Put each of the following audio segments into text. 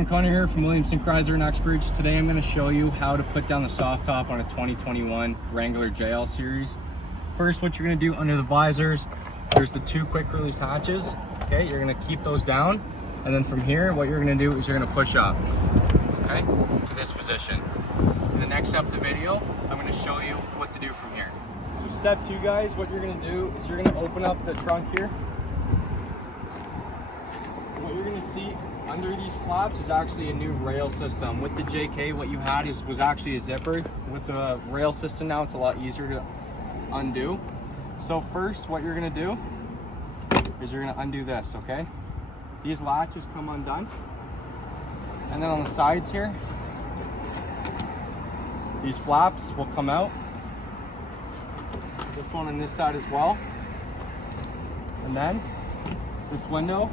everyone, Connor here from Williamson Chrysler in Uxbridge. Today I'm going to show you how to put down the soft top on a 2021 Wrangler JL series. First, what you're going to do under the visors, there's the two quick release hatches. Okay, you're going to keep those down, and then from here what you're going to do is you're going to push up, okay, to this position. In the next step of the video, I'm going to show you what to do from here. So step 2, guys, what you're going to do is you're going to open up the trunk here. What you're going to see under these flaps is actually a new rail system. With the JK, what you had was actually a zipper. With the rail system now, it's a lot easier to undo. So first, what you're going to do is you're going to undo this, okay? These latches come undone. And then on the sides here, these flaps will come out. This one on this side as well. And then this window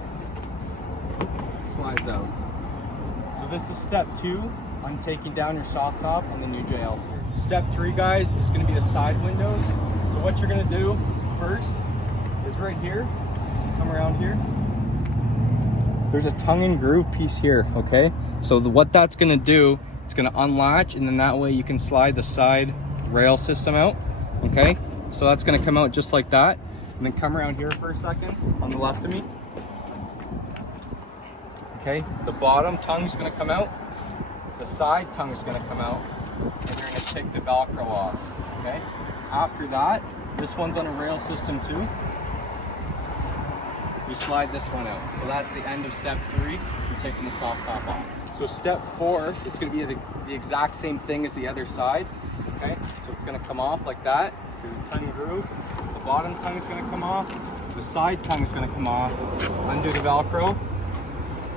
slides out. So this is step 2 on taking down your soft top on the new JL series. Step 3, guys, is going to be the side windows. So what you're going to do first is right here, come around here. There's a tongue and groove piece here, okay? So what that's going to do, it's going to unlatch, and then that way you can slide the side rail system out, okay? So that's going to come out just like that. And then come around here for a second on the left of me. Okay, the bottom tongue is going to come out, the side tongue is going to come out, and you're going to take the Velcro off, okay? After that, this one's on a rail system too. You slide this one out. So that's the end of step 3, you're taking the soft top off. So step 4, it's going to be the exact same thing as the other side, okay? So it's going to come off like that through the tongue groove. The bottom tongue is going to come off, the side tongue is going to come off, undo the Velcro,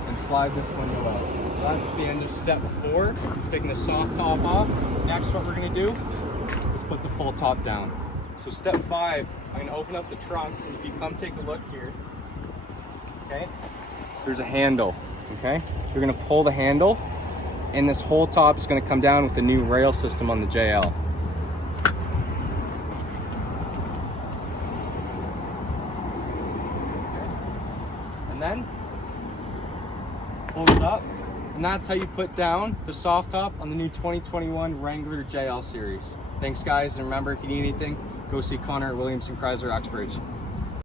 and slide this window out. So that's the end of step 4, taking the soft top off. Next, what we're going to do is put the full top down. So step 5, I'm going to open up the trunk, and if you come take a look here, okay, there's a handle, okay? You're going to pull the handle, and this whole top is going to come down with the new rail system on the JL. Okay. And then hold it up, and that's how you put down the soft top on the new 2021 Wrangler JL series. Thanks, guys, and remember, if you need anything, go see Connor at Williamson Chrysler Uxbridge.